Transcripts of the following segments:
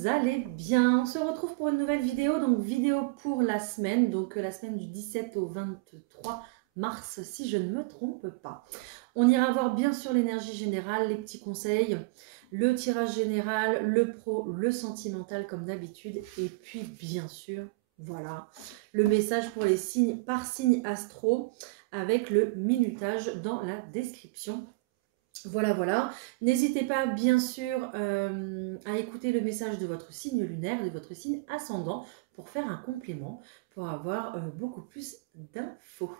vous allez bien. On se retrouve pour une nouvelle vidéo, donc vidéo pour la semaine, donc la semaine du 17 au 23 mars, si je ne me trompe pas. On ira voir bien sûr l'énergie générale, les petits conseils, le tirage général, le pro, le sentimental comme d'habitude, et puis bien sûr, voilà, le message pour les signes par signe astro avec le minutage dans la description. Voilà, voilà. N'hésitez pas, bien sûr, à écouter le message de votre signe lunaire, de votre signe ascendant, pour faire un complément, pour avoir beaucoup plus d'infos.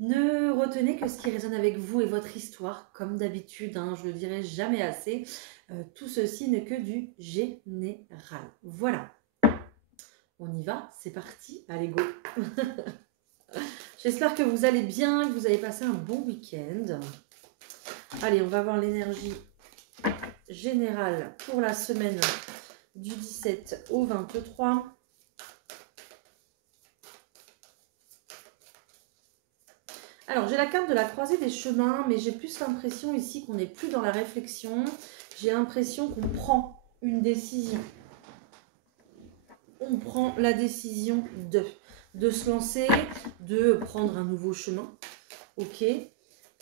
Ne retenez que ce qui résonne avec vous et votre histoire, comme d'habitude, hein, je le dirai jamais assez. Tout ceci n'est que du général. Voilà. On y va, c'est parti. Allez, go. J'espère que vous allez bien, que vous avez passé un bon week-end. Allez, on va voir l'énergie générale pour la semaine du 17 au 23. Alors, j'ai la carte de la croisée des chemins, mais j'ai plus l'impression ici qu'on n'est plus dans la réflexion. J'ai l'impression qu'on prend une décision. On prend la décision de se lancer, de prendre un nouveau chemin. Ok.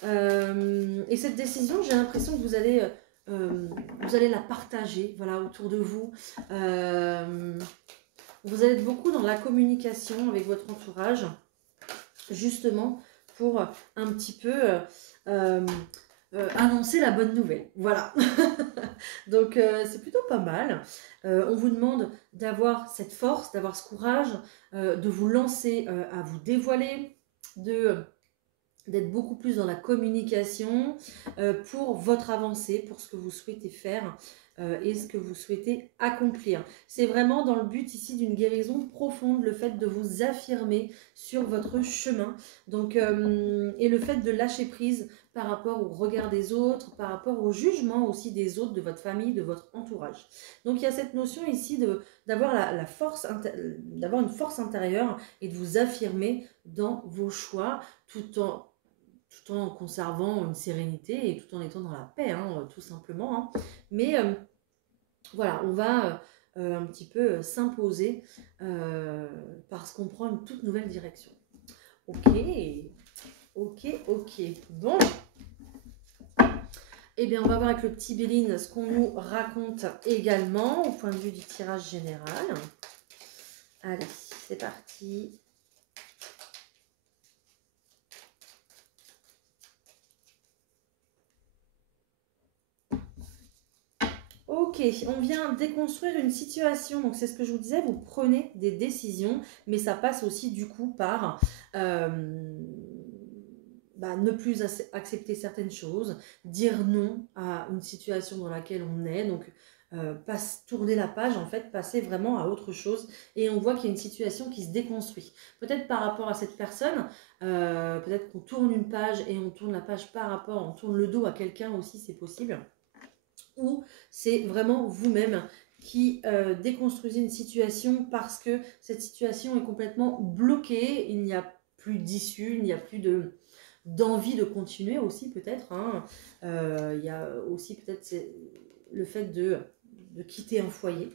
Et cette décision, j'ai l'impression que vous allez la partager, voilà, autour de vous. Vous allez être beaucoup dans la communication avec votre entourage, justement pour un petit peu annoncer la bonne nouvelle. Voilà. Donc c'est plutôt pas mal. On vous demande d'avoir cette force, d'avoir ce courage, de vous lancer à vous dévoiler, d'être beaucoup plus dans la communication pour votre avancée, pour ce que vous souhaitez faire et ce que vous souhaitez accomplir. C'est vraiment dans le but ici d'une guérison profonde, le fait de vous affirmer sur votre chemin. Donc, et le fait de lâcher prise par rapport au regard des autres, par rapport au jugement aussi des autres, de votre famille, de votre entourage. Donc il y a cette notion ici d'avoir la force, d'avoir une force intérieure et de vous affirmer dans vos choix tout en conservant une sérénité et tout en étant dans la paix, hein, tout simplement. Hein. Mais voilà, on va un petit peu s'imposer parce qu'on prend une toute nouvelle direction. Ok, ok, ok. Bon. Eh bien, on va voir avec le petit Béline ce qu'on nous raconte également au point de vue du tirage général. Allez, c'est parti. Ok, on vient déconstruire une situation, donc c'est ce que je vous disais, vous prenez des décisions, mais ça passe aussi du coup par ne plus accepter certaines choses, dire non à une situation dans laquelle on est, donc tourner la page, en fait, passer vraiment à autre chose, et on voit qu'il y a une situation qui se déconstruit. Peut-être par rapport à cette personne, peut-être qu'on tourne une page et on tourne la page par rapport, on tourne le dos à quelqu'un aussi, c'est possible. Ou c'est vraiment vous-même qui déconstruisez une situation parce que cette situation est complètement bloquée, il n'y a plus d'issue, il n'y a plus d'envie de continuer aussi peut-être. Hein. Il y a aussi peut-être le fait de quitter un foyer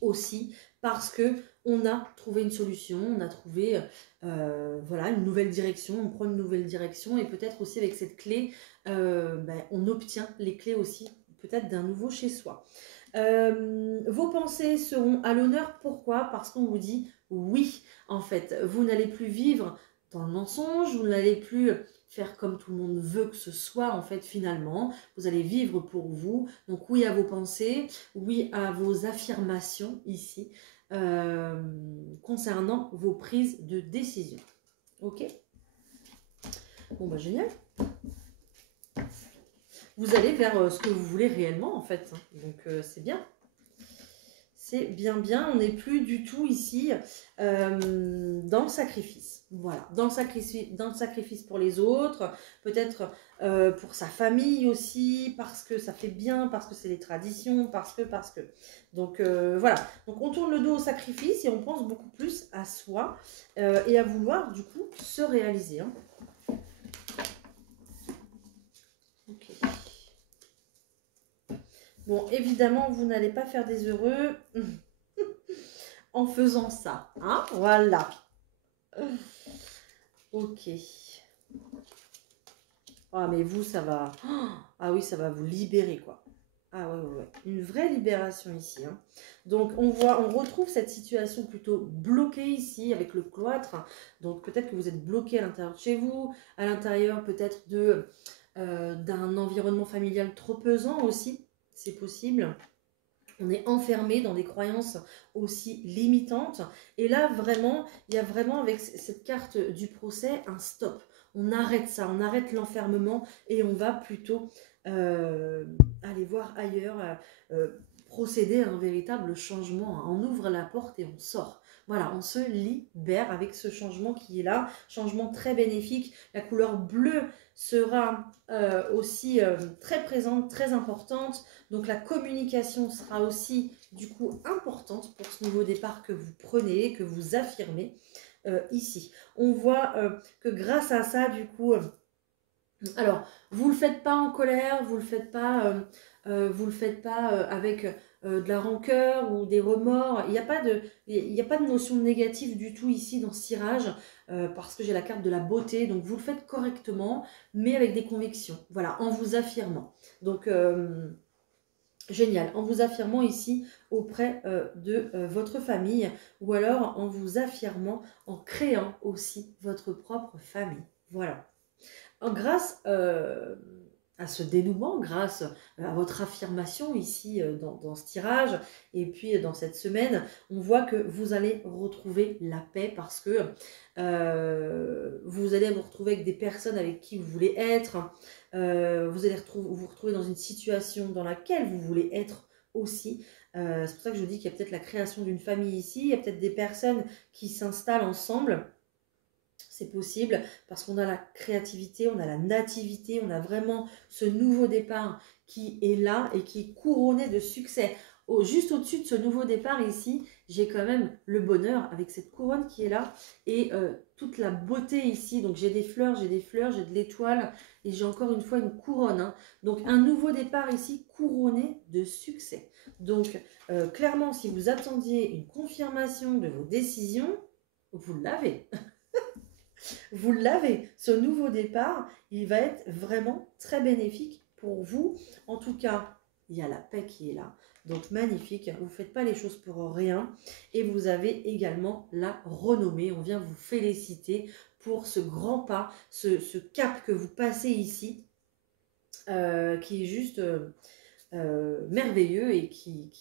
aussi parce que on a trouvé une solution, on a trouvé voilà, une nouvelle direction, on prend une nouvelle direction et peut-être aussi avec cette clé, on obtient les clés aussi peut-être d'un nouveau chez soi. Vos pensées seront à l'honneur, pourquoi? Parce qu'on vous dit oui, en fait, vous n'allez plus vivre dans le mensonge, vous n'allez plus faire comme tout le monde veut que ce soit, en fait, finalement, vous allez vivre pour vous, donc oui à vos pensées, oui à vos affirmations ici, concernant vos prises de décision. Ok? Bon, bah génial. Vous allez vers ce que vous voulez réellement, en fait. Donc, c'est bien. C'est bien, bien. On n'est plus du tout ici dans le sacrifice. Voilà. Dans le sacrifice pour les autres. Peut-être pour sa famille aussi. Parce que ça fait bien. Parce que c'est les traditions. Parce que. Donc, voilà. Donc, on tourne le dos au sacrifice et on pense beaucoup plus à soi et à vouloir, du coup, se réaliser. Hein. Ok. Bon, évidemment, vous n'allez pas faire des heureux en faisant ça. Hein, voilà. Ok. Ah, mais vous, ça va... Ah oui, ça va vous libérer, quoi. Ah ouais, ouais, ouais. Une vraie libération ici. Hein. Donc, on retrouve cette situation plutôt bloquée ici, avec le cloître. Donc, peut-être que vous êtes bloqué à l'intérieur de chez vous, à l'intérieur peut-être d'un environnement familial trop pesant aussi. C'est possible. On est enfermé dans des croyances aussi limitantes. Et là, vraiment, il y a vraiment avec cette carte du procès un stop. On arrête ça, on arrête l'enfermement et on va plutôt aller voir ailleurs, procéder à un véritable changement. On ouvre la porte et on sort. Voilà, on se libère avec ce changement qui est là, changement très bénéfique. La couleur bleue sera aussi très présente, très importante. Donc la communication sera aussi du coup importante pour ce nouveau départ que vous prenez, que vous affirmez ici. On voit que grâce à ça, du coup, alors vous ne le faites pas en colère, vous ne le faites pas avec de la rancœur ou des remords. Il n'y a pas de notion négative du tout ici dans ce tirage parce que j'ai la carte de la beauté. Donc vous le faites correctement, mais avec des convictions. Voilà, en vous affirmant. Donc... génial, en vous affirmant ici auprès de votre famille ou alors en vous affirmant, en créant aussi votre propre famille. Voilà. Grâce à ce dénouement, grâce à votre affirmation ici dans ce tirage et puis dans cette semaine, on voit que vous allez retrouver la paix parce que vous allez vous retrouver avec des personnes avec qui vous voulez être, vous allez vous retrouver dans une situation dans laquelle vous voulez être aussi. C'est pour ça que je vous dis qu'il y a peut-être la création d'une famille ici, il y a peut-être des personnes qui s'installent ensemble. C'est possible parce qu'on a la créativité, on a la nativité, on a vraiment ce nouveau départ qui est là et qui est couronné de succès. Juste au-dessus de ce nouveau départ ici, j'ai quand même le bonheur avec cette couronne qui est là et toute la beauté ici. Donc j'ai des fleurs, j'ai de l'étoile et j'ai encore une fois une couronne. Hein. Donc un nouveau départ ici couronné de succès. Donc clairement, si vous attendiez une confirmation de vos décisions, vous l'avez. Vous l'avez. Ce nouveau départ, il va être vraiment très bénéfique pour vous. En tout cas, il y a la paix qui est là. Donc magnifique, vous ne faites pas les choses pour rien. Et vous avez également la renommée. On vient vous féliciter pour ce grand pas, ce cap que vous passez ici, qui est juste merveilleux et qui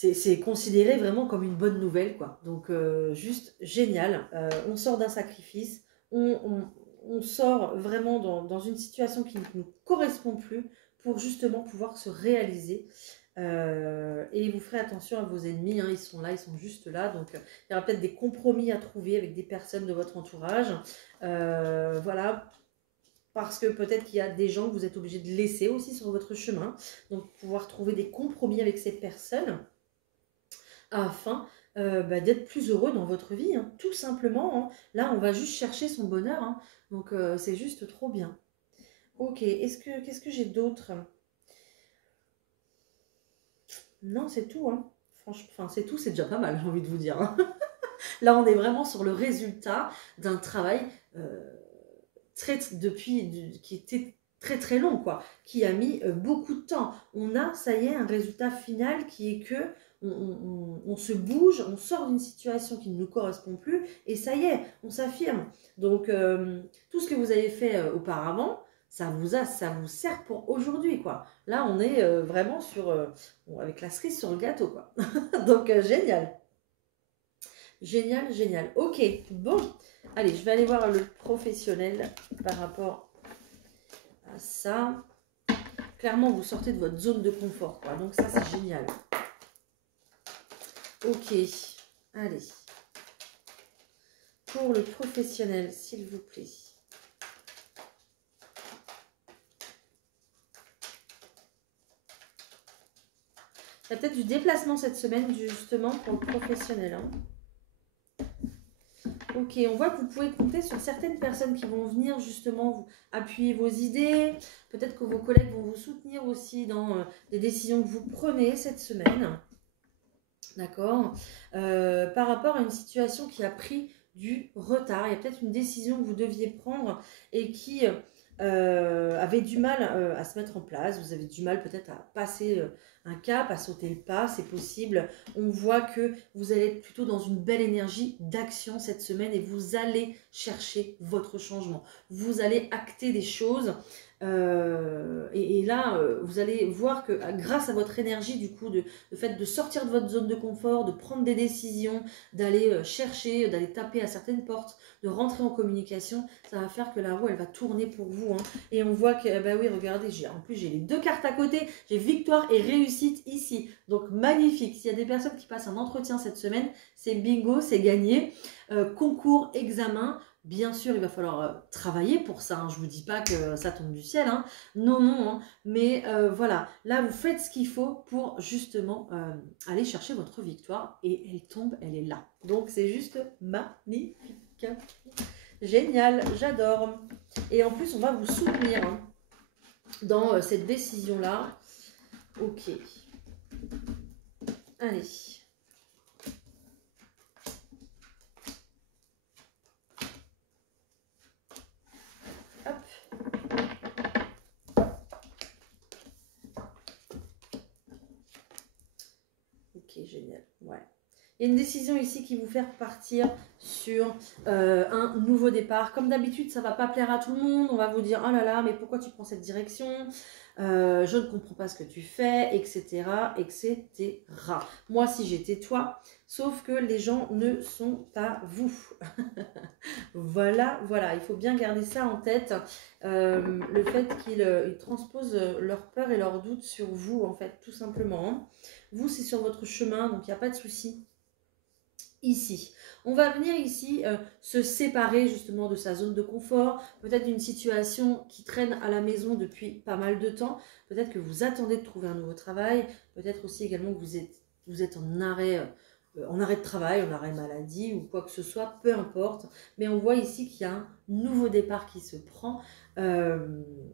c'est considéré vraiment comme une bonne nouvelle, quoi. Donc, juste génial. On sort d'un sacrifice, on sort vraiment dans une situation qui ne nous correspond plus pour justement pouvoir se réaliser. Et vous ferez attention à vos ennemis, hein, ils sont là, ils sont juste là. Donc, il y aura peut-être des compromis à trouver avec des personnes de votre entourage. Voilà. Parce que peut-être qu'il y a des gens que vous êtes obligé de laisser aussi sur votre chemin. Donc, pouvoir trouver des compromis avec ces personnes afin d'être plus heureux dans votre vie, hein, tout simplement. Hein. Là, on va juste chercher son bonheur, hein. Donc c'est juste trop bien. Ok, qu'est-ce que j'ai d'autre? Non, c'est tout, hein. Franchement, enfin, c'est tout, c'est déjà pas mal, j'ai envie de vous dire. Hein. Là, on est vraiment sur le résultat d'un travail qui était très très long, quoi, qui a mis beaucoup de temps. On a, ça y est, un résultat final qui est que on se bouge, on sort d'une situation qui ne nous correspond plus, et ça y est, on s'affirme. Donc, tout ce que vous avez fait auparavant, ça vous sert pour aujourd'hui, quoi. Là, on est vraiment avec la cerise sur le gâteau, quoi. Donc, génial. Génial, génial. Ok, bon. Allez, je vais aller voir le professionnel par rapport à ça. Clairement, vous sortez de votre zone de confort, quoi. Donc ça, c'est génial. Ok, allez. Pour le professionnel, s'il vous plaît. Il y a peut-être du déplacement cette semaine, justement, pour le professionnel. Hein. Ok, on voit que vous pouvez compter sur certaines personnes qui vont venir justement vous appuyer vos idées. Peut-être que vos collègues vont vous soutenir aussi dans des décisions que vous prenez cette semaine. D'accord. Par rapport à une situation qui a pris du retard. Il y a peut-être une décision que vous deviez prendre et qui avait du mal à se mettre en place. Vous avez du mal peut-être à passer un cap, à sauter le pas, c'est possible. On voit que vous allez être plutôt dans une belle énergie d'action cette semaine et vous allez chercher votre changement. Vous allez acter des choses. Et là, vous allez voir que grâce à votre énergie, du coup, le fait de sortir de votre zone de confort, de prendre des décisions, d'aller chercher, d'aller taper à certaines portes, de rentrer en communication, ça va faire que la roue, elle va tourner pour vous. Hein. Et on voit que, bah oui, regardez, en plus, j'ai les deux cartes à côté, j'ai victoire et réussite ici. Donc, magnifique. S'il y a des personnes qui passent un entretien cette semaine, c'est bingo, c'est gagné. Concours, examen. Bien sûr, il va falloir travailler pour ça. Hein. Je ne vous dis pas que ça tombe du ciel. Hein. Non, non. Hein. Mais voilà, là, vous faites ce qu'il faut pour justement aller chercher votre victoire. Et elle tombe, elle est là. Donc, c'est juste magnifique. Génial, j'adore. Et en plus, on va vous soutenir hein, dans cette décision-là. Ok. Allez. Ok, génial. Ouais. Il y a une décision ici qui vous fait partir sur un nouveau départ. Comme d'habitude, ça ne va pas plaire à tout le monde. On va vous dire, oh là là, mais pourquoi tu prends cette direction je ne comprends pas ce que tu fais, etc., etc. Moi, si j'étais toi, sauf que les gens ne sont pas vous. Voilà, voilà, il faut bien garder ça en tête. Le fait qu'ils transposent leur peur et leurs doutes sur vous, en fait, tout simplement. Hein. Vous, c'est sur votre chemin, donc il n'y a pas de souci. Ici, on va venir ici se séparer justement de sa zone de confort, peut-être d'une situation qui traîne à la maison depuis pas mal de temps, peut-être que vous attendez de trouver un nouveau travail, peut-être aussi également que vous êtes en arrêt de travail, en arrêt maladie ou quoi que ce soit, peu importe, mais on voit ici qu'il y a un nouveau départ qui se prend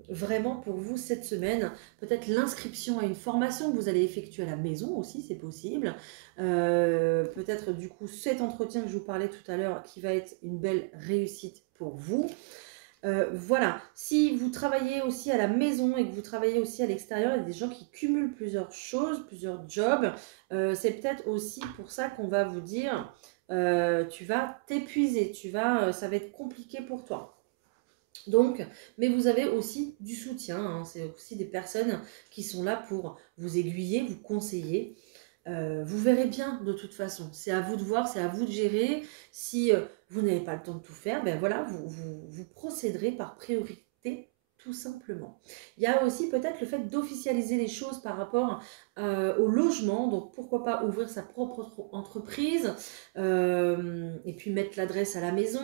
vraiment pour vous cette semaine, peut-être l'inscription à une formation que vous allez effectuer à la maison aussi, c'est possible. Peut-être du coup cet entretien que je vous parlais tout à l'heure qui va être une belle réussite pour vous. Voilà, si vous travaillez aussi à la maison et que vous travaillez aussi à l'extérieur, il y a des gens qui cumulent plusieurs choses, plusieurs jobs. C'est peut-être aussi pour ça qu'on va vous dire, tu vas t'épuiser, ça va être compliqué pour toi. Donc, mais vous avez aussi du soutien, hein, c'est aussi des personnes qui sont là pour vous aiguiller, vous conseiller. Vous verrez bien de toute façon, c'est à vous de voir, c'est à vous de gérer. Si vous n'avez pas le temps de tout faire, ben voilà, vous procéderez par priorité tout simplement. Il y a aussi peut-être le fait d'officialiser les choses par rapport au logement, donc pourquoi pas ouvrir sa propre entreprise et puis mettre l'adresse à la maison,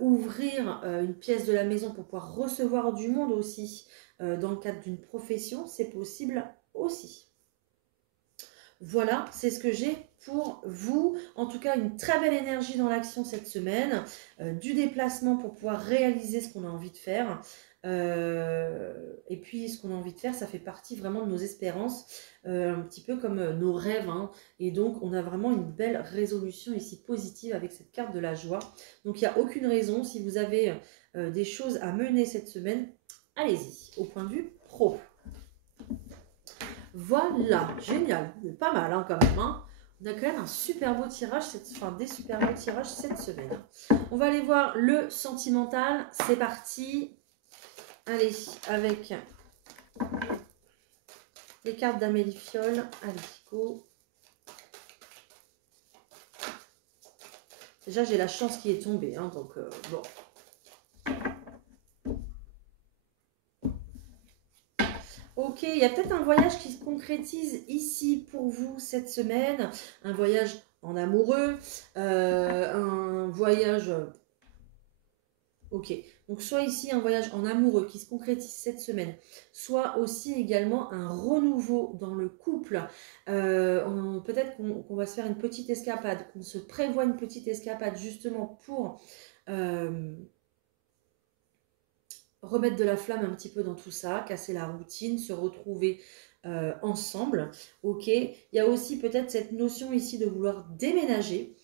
ouvrir une pièce de la maison pour pouvoir recevoir du monde aussi dans le cadre d'une profession, c'est possible aussi. Voilà, c'est ce que j'ai pour vous. En tout cas, une très belle énergie dans l'action cette semaine, du déplacement pour pouvoir réaliser ce qu'on a envie de faire. Et puis, ce qu'on a envie de faire, ça fait partie vraiment de nos espérances, un petit peu comme nos rêves. Hein. Et donc, on a vraiment une belle résolution ici positive avec cette carte de la joie. Donc, il n'y a aucune raison, si vous avez des choses à mener cette semaine, allez-y, au point de vue pro. Voilà, génial, pas mal hein, quand même. Hein. On a quand même un super beau tirage, des super beaux tirages cette semaine. On va aller voir le sentimental, c'est parti. Allez, avec les cartes d'Amélie Fiole. Allez, go. Déjà, j'ai la chance qui est tombée, hein, donc bon. Ok, il y a peut-être un voyage qui se concrétise ici pour vous cette semaine. Un voyage en amoureux, un voyage Ok, donc soit ici un voyage en amoureux qui se concrétise cette semaine, soit aussi également un renouveau dans le couple. Peut-être qu'on va se faire une petite escapade, qu'on se prévoit une petite escapade justement pour remettre de la flamme un petit peu dans tout ça, casser la routine, se retrouver ensemble. Ok, il y a aussi peut-être cette notion ici de vouloir déménager.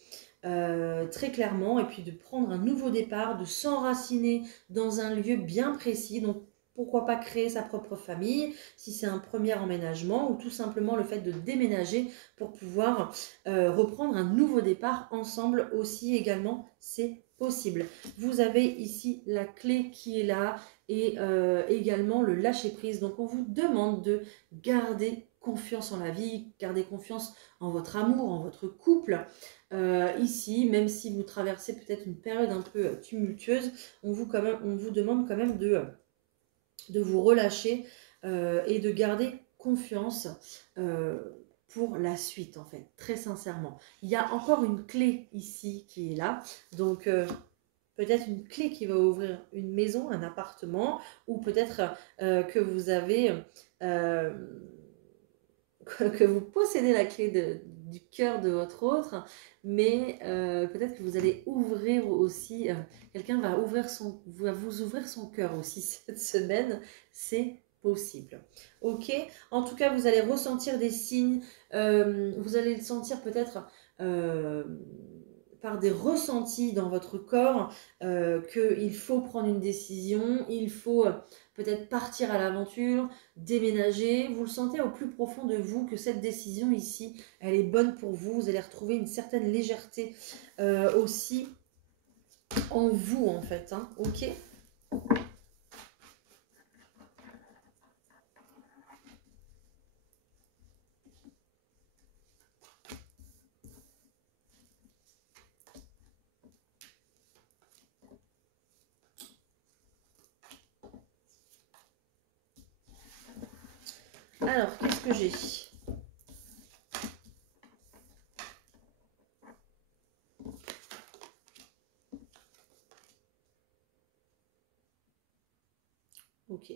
Très clairement, et puis de prendre un nouveau départ, de s'enraciner dans un lieu bien précis. Donc pourquoi pas créer sa propre famille si c'est un premier emménagement, ou tout simplement le fait de déménager pour pouvoir reprendre un nouveau départ ensemble aussi également, c'est possible. Vous avez ici la clé qui est là, et également le lâcher prise. Donc on vous demande de garder confiance en la vie, garder confiance en votre amour, en votre couple. Ici, même si vous traversez peut-être une période un peu tumultueuse, on vous demande quand même de vous relâcher et de garder confiance pour la suite, en fait, très sincèrement. Il y a encore une clé ici qui est là, donc peut-être une clé qui va ouvrir une maison, un appartement, ou peut-être que vous avez... que vous possédez la clé du cœur de votre autre, mais peut-être que vous allez ouvrir aussi, quelqu'un va vous ouvrir son cœur aussi cette semaine, c'est possible. Ok, en tout cas, vous allez ressentir des signes, vous allez le sentir peut-être par des ressentis dans votre corps, qu'il faut prendre une décision, il faut peut-être partir à l'aventure, déménager. Vous le sentez au plus profond de vous que cette décision ici, elle est bonne pour vous. Vous allez retrouver une certaine légèreté aussi en vous, en fait. Hein. Ok. Alors, qu'est-ce que j'ai ? Ok.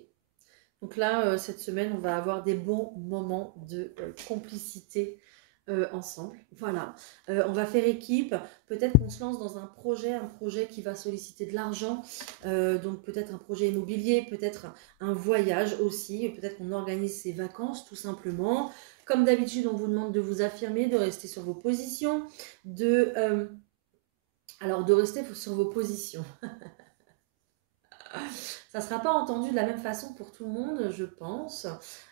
Donc là, cette semaine, on va avoir des bons moments de complicité ensemble. Voilà. On va faire équipe. Peut-être qu'on se lance dans un projet qui va solliciter de l'argent. Donc peut-être un projet immobilier, peut-être un voyage aussi. Peut-être qu'on organise ses vacances tout simplement. Comme d'habitude, on vous demande de vous affirmer, de rester sur vos positions, alors de rester sur vos positions. Ça ne sera pas entendu de la même façon pour tout le monde, je pense.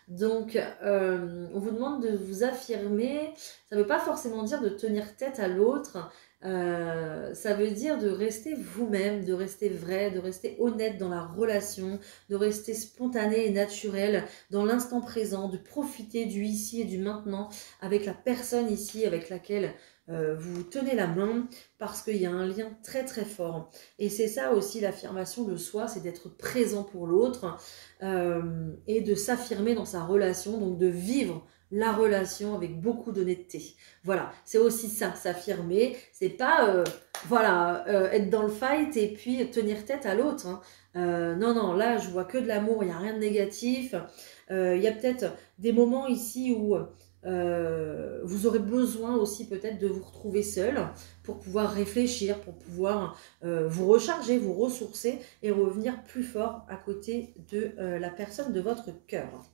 Donc, on vous demande de vous affirmer. Ça ne veut pas forcément dire de tenir tête à l'autre. Ça veut dire de rester vous-même, de rester vrai, de rester honnête dans la relation, de rester spontané et naturel dans l'instant présent, de profiter du ici et du maintenant avec la personne ici avec laquelle vous tenez la main, parce qu'il y a un lien très très fort. Et c'est ça aussi l'affirmation de soi, c'est d'être présent pour l'autre et de s'affirmer dans sa relation, donc de vivre la relation avec beaucoup d'honnêteté. Voilà, c'est aussi ça, s'affirmer. C'est pas, être dans le fight et puis tenir tête à l'autre. Hein. Non, non, là, je vois que de l'amour, il n'y a rien de négatif. Il y a peut-être des moments ici où vous aurez besoin aussi peut-être de vous retrouver seul pour pouvoir réfléchir, pour pouvoir vous recharger, vous ressourcer et revenir plus fort à côté de la personne de votre cœur.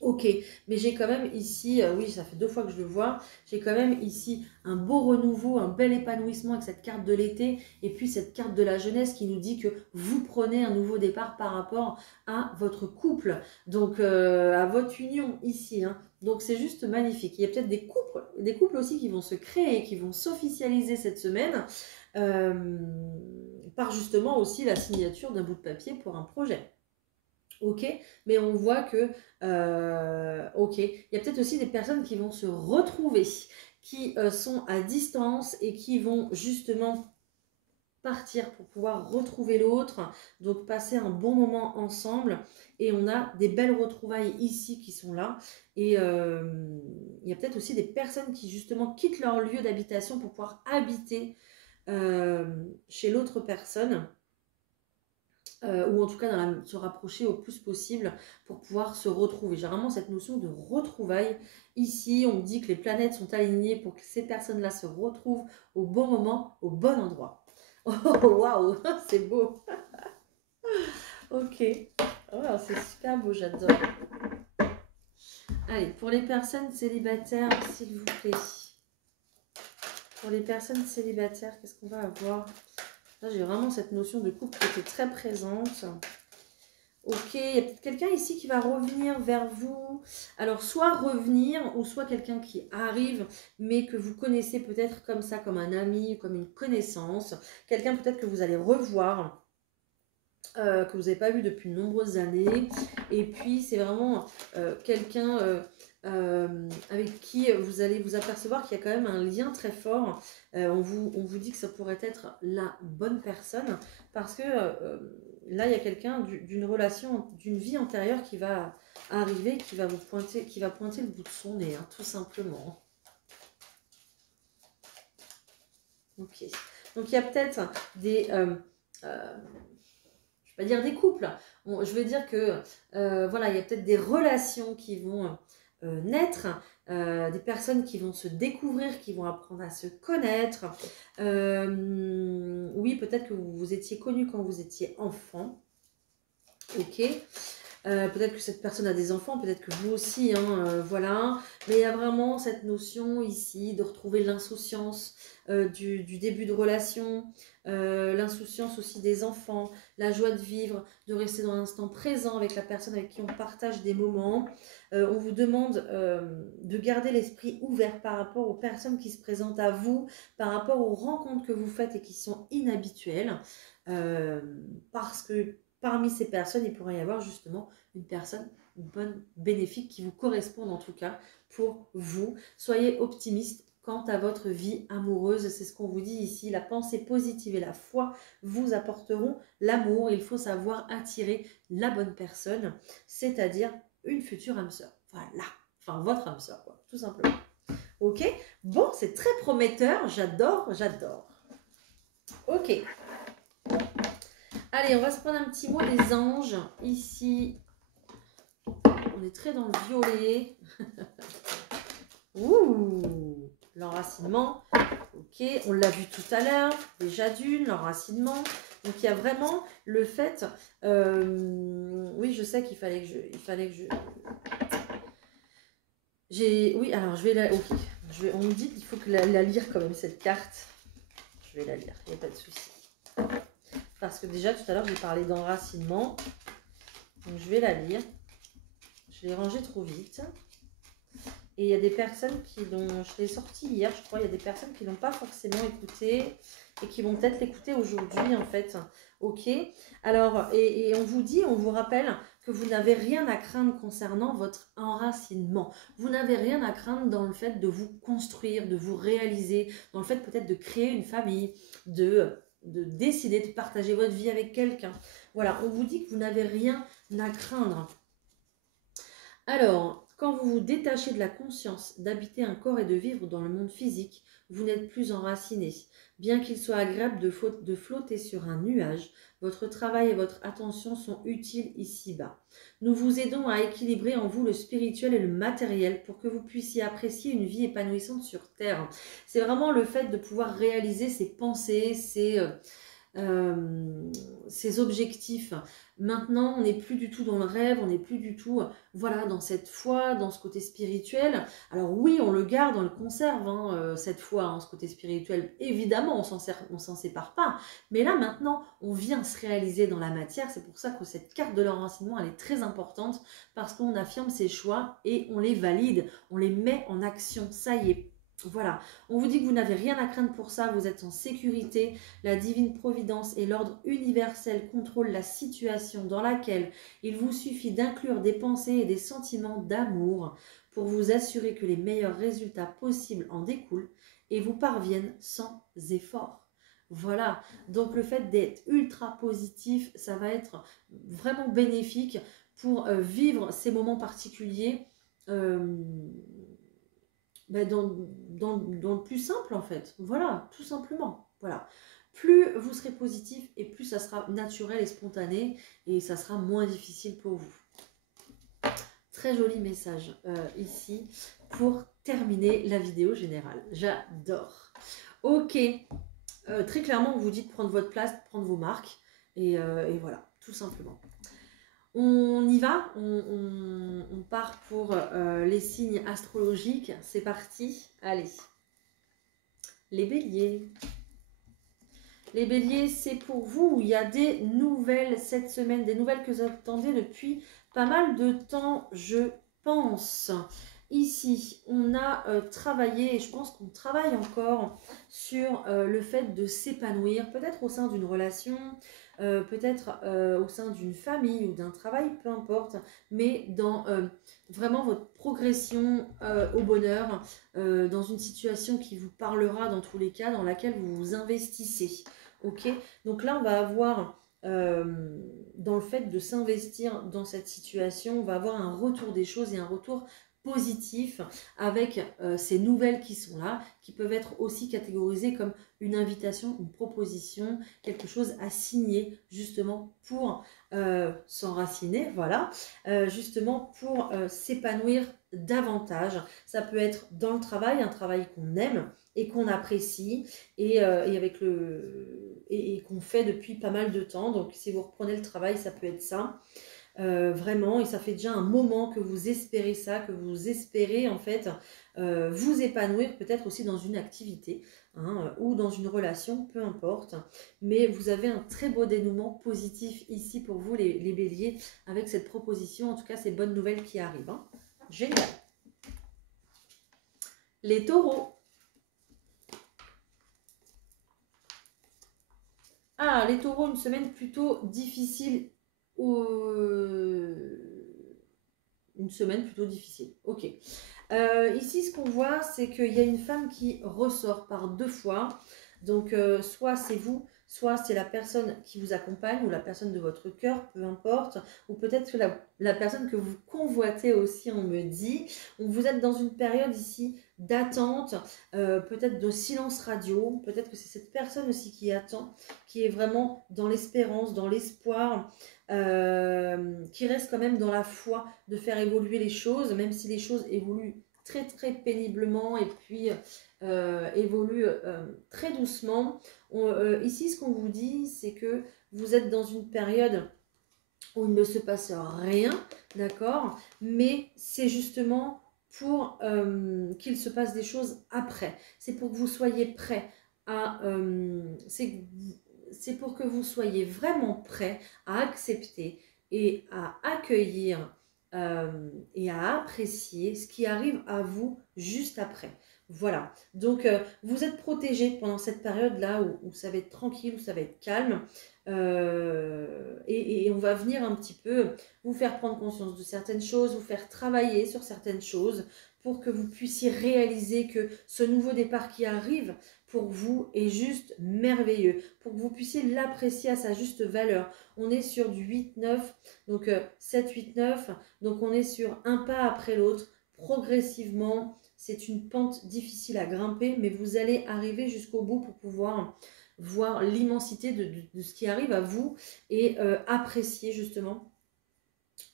Ok, mais j'ai quand même ici, oui, ça fait 2 fois que je le vois, j'ai quand même ici un beau renouveau, un bel épanouissement avec cette carte de l'été et puis cette carte de la jeunesse qui nous dit que vous prenez un nouveau départ par rapport à votre couple, donc à votre union ici. Hein. Donc c'est juste magnifique. Il y a peut-être des couples aussi qui vont se créer, qui vont s'officialiser cette semaine par justement aussi la signature d'un bout de papier pour un projet. Ok, mais on voit que, ok, il y a peut-être aussi des personnes qui vont se retrouver, qui sont à distance et qui vont justement partir pour pouvoir retrouver l'autre, donc passer un bon moment ensemble. Et on a des belles retrouvailles ici qui sont là. Et il y a peut-être aussi des personnes qui justement quittent leur lieu d'habitation pour pouvoir habiter chez l'autre personne. ou en tout cas se rapprocher au plus possible pour pouvoir se retrouver. J'ai vraiment cette notion de retrouvailles. Ici, on me dit que les planètes sont alignées pour que ces personnes-là se retrouvent au bon moment, au bon endroit. Oh, waouh, c'est beau. Ok, oh, c'est super beau, j'adore. Allez, pour les personnes célibataires, s'il vous plaît. Pour les personnes célibataires, qu'est-ce qu'on va avoir? Là, j'ai vraiment cette notion de couple qui était très présente. Ok, il y a peut-être quelqu'un ici qui va revenir vers vous. Alors, soit revenir, ou soit quelqu'un qui arrive, mais que vous connaissez peut-être comme ça, comme un ami, comme une connaissance. Quelqu'un peut-être que vous allez revoir, que vous n'avez pas vu depuis de nombreuses années. Et puis, c'est vraiment quelqu'un avec qui vous allez vous apercevoir qu'il y a quand même un lien très fort. On vous dit que ça pourrait être la bonne personne, parce que là, il y a quelqu'un d'une relation, d'une vie antérieure qui va arriver, qui va pointer le bout de son nez, hein, tout simplement. Ok. Donc, il y a peut-être des... je vais pas dire des couples. Bon, je veux dire que voilà, il y a peut-être des relations qui vont naître, des personnes qui vont se découvrir, qui vont apprendre à se connaître. Oui, peut-être que vous vous étiez connus quand vous étiez enfant. Ok. Peut-être que cette personne a des enfants, peut-être que vous aussi, hein, voilà. Mais il y a vraiment cette notion ici de retrouver l'insouciance du début de relation, l'insouciance aussi des enfants, la joie de vivre, de rester dans l'instant présent avec la personne avec qui on partage des moments. On vous demande de garder l'esprit ouvert par rapport aux personnes qui se présentent à vous, par rapport aux rencontres que vous faites et qui sont inhabituelles, parce que parmi ces personnes, il pourrait y avoir justement une personne bonne, bénéfique, qui vous corresponde en tout cas pour vous. Soyez optimiste quant à votre vie amoureuse, c'est ce qu'on vous dit ici. La pensée positive et la foi vous apporteront l'amour. Il faut savoir attirer la bonne personne, c'est-à-dire une future âme sœur. Voilà, enfin votre âme sœur, quoi, tout simplement. Ok, bon, c'est très prometteur, j'adore, j'adore. Ok. Allez, on va se prendre un petit mot des anges. Ici, on est très dans le violet. Ouh, l'enracinement. Ok, on l'a vu tout à l'heure, déjà d'une, l'enracinement. Donc, il y a vraiment le fait... oui, je sais qu'il fallait que je... Oui, alors je vais la... Ok, on me dit qu'il faut que la lire quand même, cette carte. Je vais la lire, il n'y a pas de souci. Parce que déjà, tout à l'heure, j'ai parlé d'enracinement. Donc, je vais la lire. Je l'ai rangée trop vite. Et il y a des personnes qui l'ont... Je l'ai sorti hier, je crois. Il y a des personnes qui ne l'ont pas forcément écouté et qui vont peut-être l'écouter aujourd'hui, en fait. Ok. Alors, et on vous dit, on vous rappelle que vous n'avez rien à craindre concernant votre enracinement. Vous n'avez rien à craindre dans le fait de vous construire, de vous réaliser, dans le fait peut-être de créer une famille, de décider de partager votre vie avec quelqu'un. Voilà, on vous dit que vous n'avez rien à craindre. Alors, quand vous vous détachez de la conscience d'habiter un corps et de vivre dans le monde physique, vous n'êtes plus enraciné. Bien qu'il soit agréable de flotter sur un nuage, votre travail et votre attention sont utiles ici-bas. Nous vous aidons à équilibrer en vous le spirituel et le matériel pour que vous puissiez apprécier une vie épanouissante sur Terre. C'est vraiment le fait de pouvoir réaliser ses pensées, ses objectifs. Maintenant, on n'est plus du tout dans le rêve, on n'est plus du tout voilà, dans cette foi, dans ce côté spirituel. Alors oui, on le garde, on le conserve, hein, cette foi, hein, ce côté spirituel. Évidemment, on s'en sépare pas. Mais là, maintenant, on vient se réaliser dans la matière. C'est pour ça que cette carte de l'enracinement, elle est très importante, parce qu'on affirme ses choix et on les valide, on les met en action. Ça y est. Voilà, on vous dit que vous n'avez rien à craindre pour ça, vous êtes en sécurité, la divine providence et l'ordre universel contrôlent la situation dans laquelle il vous suffit d'inclure des pensées et des sentiments d'amour pour vous assurer que les meilleurs résultats possibles en découlent et vous parviennent sans effort. Voilà, donc le fait d'être ultra positif, ça va être vraiment bénéfique pour vivre ces moments particuliers dans le plus simple en fait. Voilà, tout simplement. Voilà. plus vous serez positif et plus ça sera naturel et spontané et ça sera moins difficile pour vous. Très joli message ici pour terminer la vidéo générale. J'adore. Ok, très clairement, on vous dit de prendre votre place, de prendre vos marques et voilà, tout simplement. On y va, on part pour les signes astrologiques. C'est parti, allez. Les béliers. Les béliers, c'est pour vous. Il y a des nouvelles cette semaine, des nouvelles que vous attendez depuis pas mal de temps, je pense. Ici, on a travaillé, et je pense qu'on travaille encore sur le fait de s'épanouir, peut-être au sein d'une relation, peut-être au sein d'une famille ou d'un travail, peu importe, mais dans vraiment votre progression au bonheur, dans une situation qui vous parlera dans tous les cas, dans laquelle vous vous investissez. Ok, donc là on va avoir dans le fait de s'investir dans cette situation, on va avoir un retour des choses et un retour positif avec ces nouvelles qui sont là, qui peuvent être aussi catégorisées comme une invitation, une proposition, quelque chose à signer justement pour s'enraciner, voilà, justement pour s'épanouir davantage. Ça peut être dans le travail, un travail qu'on aime et qu'on apprécie et avec et qu'on fait depuis pas mal de temps. Donc si vous reprenez le travail, ça peut être ça. Vraiment, et ça fait déjà un moment que vous espérez ça, que vous espérez en fait vous épanouir peut-être aussi dans une activité hein, ou dans une relation, peu importe. Mais vous avez un très beau dénouement positif ici pour vous les béliers avec cette proposition, en tout cas ces bonnes nouvelles qui arrivent. Hein. Génial. Les taureaux. Ah, les taureaux, une semaine plutôt difficile. Une semaine plutôt difficile. Ok. Ici, ce qu'on voit, c'est qu'il y a une femme qui ressort par 2 fois. Donc, soit c'est vous, soit c'est la personne qui vous accompagne ou la personne de votre cœur, peu importe. Ou peut-être que la personne que vous convoitez aussi, on me dit. Vous êtes dans une période ici d'attente, peut-être de silence radio. Peut-être que c'est cette personne aussi qui attend, qui est vraiment dans l'espérance, dans l'espoir. Qui reste quand même dans la foi de faire évoluer les choses, même si les choses évoluent très très péniblement et puis évoluent très doucement. Ici, ce qu'on vous dit, c'est que vous êtes dans une période où il ne se passe rien, d'accord, mais c'est justement pour qu'il se passe des choses après. C'est pour que vous soyez prêts à... c'est pour que vous soyez vraiment prêts à accepter et à accueillir et à apprécier ce qui arrive à vous juste après. Voilà, donc vous êtes protégés pendant cette période-là où ça va être tranquille, où ça va être calme. Et on va venir un petit peu vous faire prendre conscience de certaines choses, vous faire travailler sur certaines choses pour que vous puissiez réaliser que ce nouveau départ qui arrive pour vous est juste merveilleux, pour que vous puissiez l'apprécier à sa juste valeur. On est sur du 8-9, donc 7-8-9, donc on est sur un pas après l'autre, progressivement. C'est une pente difficile à grimper, mais vous allez arriver jusqu'au bout pour pouvoir voir l'immensité de ce qui arrive à vous et apprécier justement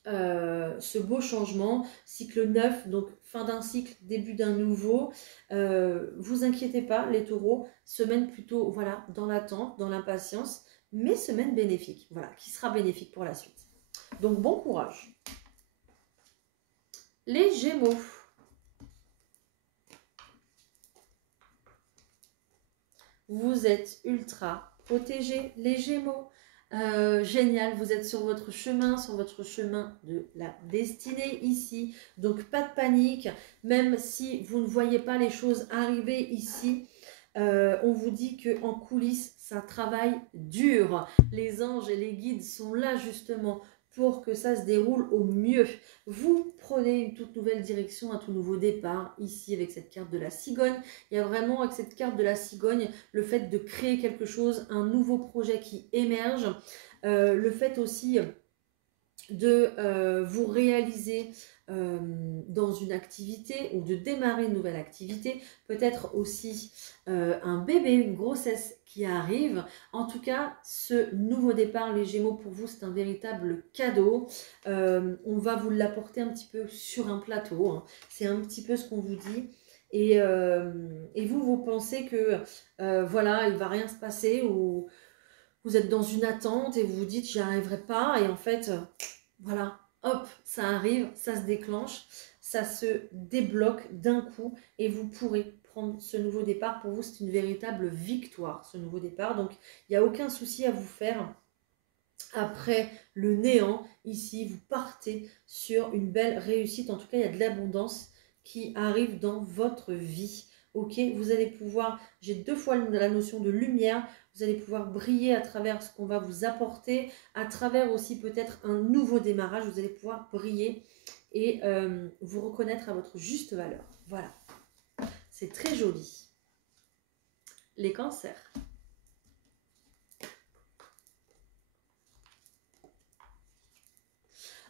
ce beau changement, cycle 9, donc fin d'un cycle, début d'un nouveau. Vous inquiétez pas les taureaux, semaine plutôt voilà, dans l'attente, dans l'impatience, mais semaine bénéfique, voilà, qui sera bénéfique pour la suite. Donc bon courage. Les Gémeaux. Vous êtes ultra protégés, les Gémeaux. Génial, vous êtes sur votre chemin de la destinée ici. Donc pas de panique, même si vous ne voyez pas les choses arriver ici. On vous dit qu'en coulisses, ça travaille dur. Les anges et les guides sont là justement pour que ça se déroule au mieux. Vous prenez une toute nouvelle direction, un tout nouveau départ, ici avec cette carte de la cigogne. Il y a vraiment avec cette carte de la cigogne, le fait de créer quelque chose, un nouveau projet qui émerge, le fait aussi de vous réaliser dans une activité ou de démarrer une nouvelle activité, peut-être aussi un bébé, une grossesse qui arrive. En tout cas, ce nouveau départ, les Gémeaux, pour vous, c'est un véritable cadeau. On va vous l'apporter un petit peu sur un plateau, hein. C'est un petit peu ce qu'on vous dit. Et vous, vous pensez que voilà, il ne va rien se passer, ou vous êtes dans une attente et vous vous dites j'y arriverai pas, et en fait, voilà, hop, ça arrive, ça se déclenche, ça se débloque d'un coup et vous pourrez prendre ce nouveau départ. Pour vous, c'est une véritable victoire, ce nouveau départ. Donc, il n'y a aucun souci à vous faire. Après le néant, ici, vous partez sur une belle réussite. En tout cas, il y a de l'abondance qui arrive dans votre vie. Ok, vous allez pouvoir, j'ai 2 fois la notion de lumière, vous allez pouvoir briller à travers ce qu'on va vous apporter, à travers aussi peut-être un nouveau démarrage, vous allez pouvoir briller et vous reconnaître à votre juste valeur. Voilà, c'est très joli. Les cancers.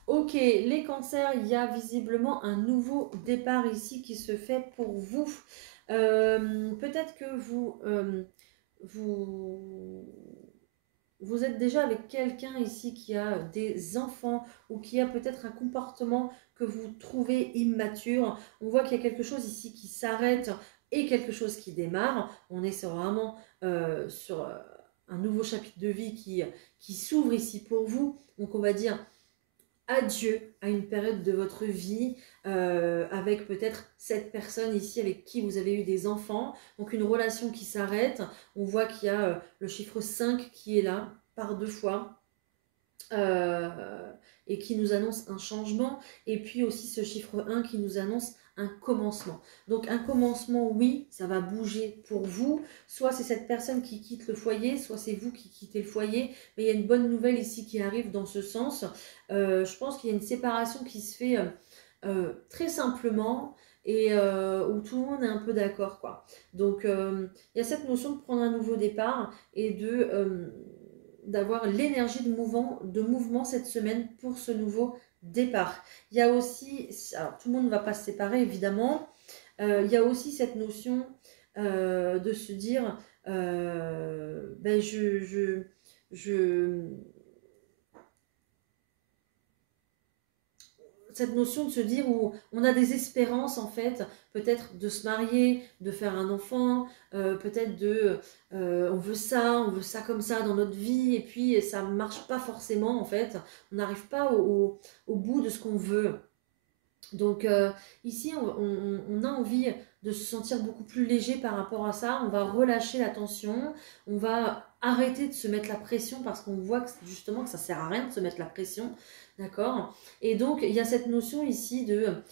Ok, les cancers, il y a visiblement un nouveau départ ici qui se fait pour vous. Peut-être que vous, vous êtes déjà avec quelqu'un ici qui a des enfants, ou qui a peut-être un comportement que vous trouvez immature. On voit qu'il y a quelque chose ici qui s'arrête et quelque chose qui démarre. On est vraiment sur un nouveau chapitre de vie qui s'ouvre ici pour vous. Donc on va dire adieu à une période de votre vie avec peut-être cette personne ici avec qui vous avez eu des enfants. Donc une relation qui s'arrête. On voit qu'il y a le chiffre 5 qui est là par 2 fois. Et qui nous annonce un changement, et puis aussi ce chiffre 1 qui nous annonce un commencement. Donc un commencement, oui, ça va bouger pour vous, soit c'est cette personne qui quitte le foyer, soit c'est vous qui quittez le foyer, mais il y a une bonne nouvelle ici qui arrive dans ce sens. Je pense qu'il y a une séparation qui se fait très simplement, et où tout le monde est un peu d'accord, quoi. Donc il y a cette notion de prendre un nouveau départ et d'avoir l'énergie de mouvement cette semaine pour ce nouveau départ. Il y a aussi, alors tout le monde ne va pas se séparer évidemment, il y a aussi cette notion de se dire, ben cette notion de se dire où on a des espérances en fait, peut-être de se marier, de faire un enfant, peut-être on veut ça comme ça dans notre vie, et puis ça ne marche pas forcément en fait, on n'arrive pas au bout de ce qu'on veut. Donc ici on a envie de se sentir beaucoup plus léger par rapport à ça, on va relâcher la tension, on va arrêter de se mettre la pression, parce qu'on voit que, justement, que ça sert à rien de se mettre la pression, d'accord? Et donc il y a cette notion ici de